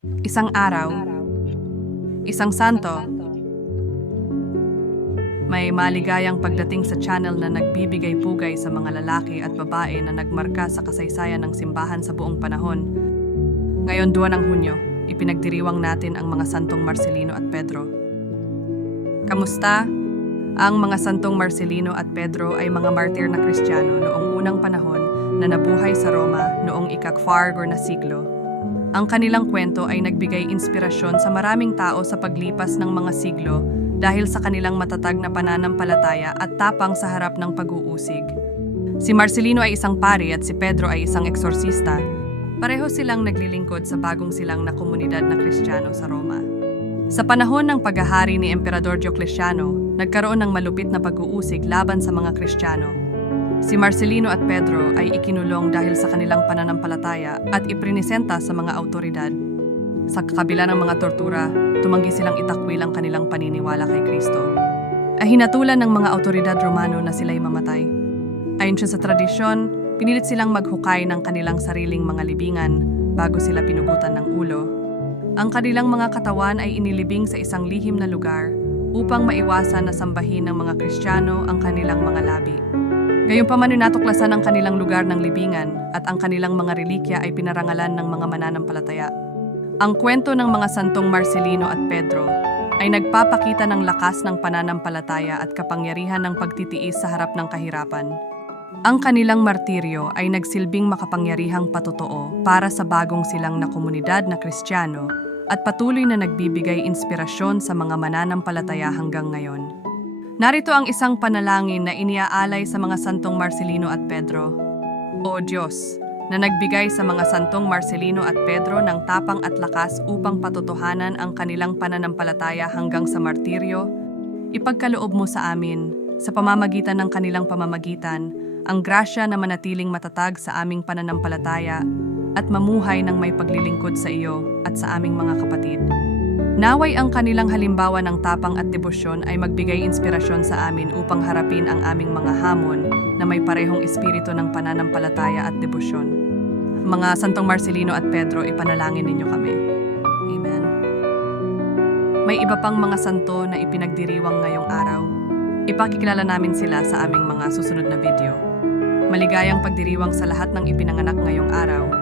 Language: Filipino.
Isang araw, isang santo, may maligayang pagdating sa channel na nagbibigay pugay sa mga lalaki at babae na nagmarka sa kasaysayan ng simbahan sa buong panahon. Ngayon 2 ng Hunyo, ipinagdiriwang natin ang mga santong Marcelino at Pedro. Kamusta? Ang mga santong Marcelino at Pedro ay mga martir na Kristiyano noong unang panahon na nabuhay sa Roma noong ikakfargor na siglo. Ang kanilang kwento ay nagbigay inspirasyon sa maraming tao sa paglipas ng mga siglo dahil sa kanilang matatag na pananampalataya at tapang sa harap ng pag-uusig. Si Marcelino ay isang pari at si Pedro ay isang eksorsista. Pareho silang naglilingkod sa bagong silang na komunidad na Kristiyano sa Roma. Sa panahon ng paghahari ni Emperador Diocletiano, nagkaroon ng malupit na pag-uusig laban sa mga Kristiyano. Si Marcelino at Pedro ay ikinulong dahil sa kanilang pananampalataya at iprinisenta sa mga autoridad. Sa kabila ng mga tortura, tumanggi silang itakwil ang kanilang paniniwala kay Kristo. Ay hinatulan ng mga autoridad Romano na sila'y mamatay. Ayon siya sa tradisyon, pinilit silang maghukay ng kanilang sariling mga libingan bago sila pinugutan ng ulo. Ang kanilang mga katawan ay inilibing sa isang lihim na lugar upang maiwasan na sambahin ng mga Kristiyano ang kanilang mga labi. Gayunpaman natuklasan ang kanilang lugar ng libingan at ang kanilang mga relikya ay pinarangalan ng mga mananampalataya. Ang kwento ng mga santong Marcelino at Pedro ay nagpapakita ng lakas ng pananampalataya at kapangyarihan ng pagtitiis sa harap ng kahirapan. Ang kanilang martiryo ay nagsilbing makapangyarihang patotoo para sa bagong silang na komunidad na Kristiyano at patuloy na nagbibigay inspirasyon sa mga mananampalataya hanggang ngayon. Narito ang isang panalangin na iniaalay sa mga santong Marcelino at Pedro. O Diyos, na nagbigay sa mga santong Marcelino at Pedro ng tapang at lakas upang patotohanan ang kanilang pananampalataya hanggang sa martiryo, ipagkaloob mo sa amin, sa pamamagitan ng kanilang pamamagitan, ang grasya na manatiling matatag sa aming pananampalataya at mamuhay ng may paglilingkod sa iyo at sa aming mga kapatid. Naway ang kanilang halimbawa ng tapang at debosyon ay magbigay inspirasyon sa amin upang harapin ang aming mga hamon na may parehong espiritu ng pananampalataya at debosyon. Mga Santong Marcelino at Pedro, ipanalangin ninyo kami. Amen. May iba pang mga santo na ipinagdiriwang ngayong araw. Ipakikilala namin sila sa aming mga susunod na video. Maligayang pagdiriwang sa lahat ng ipinanganak ngayong araw.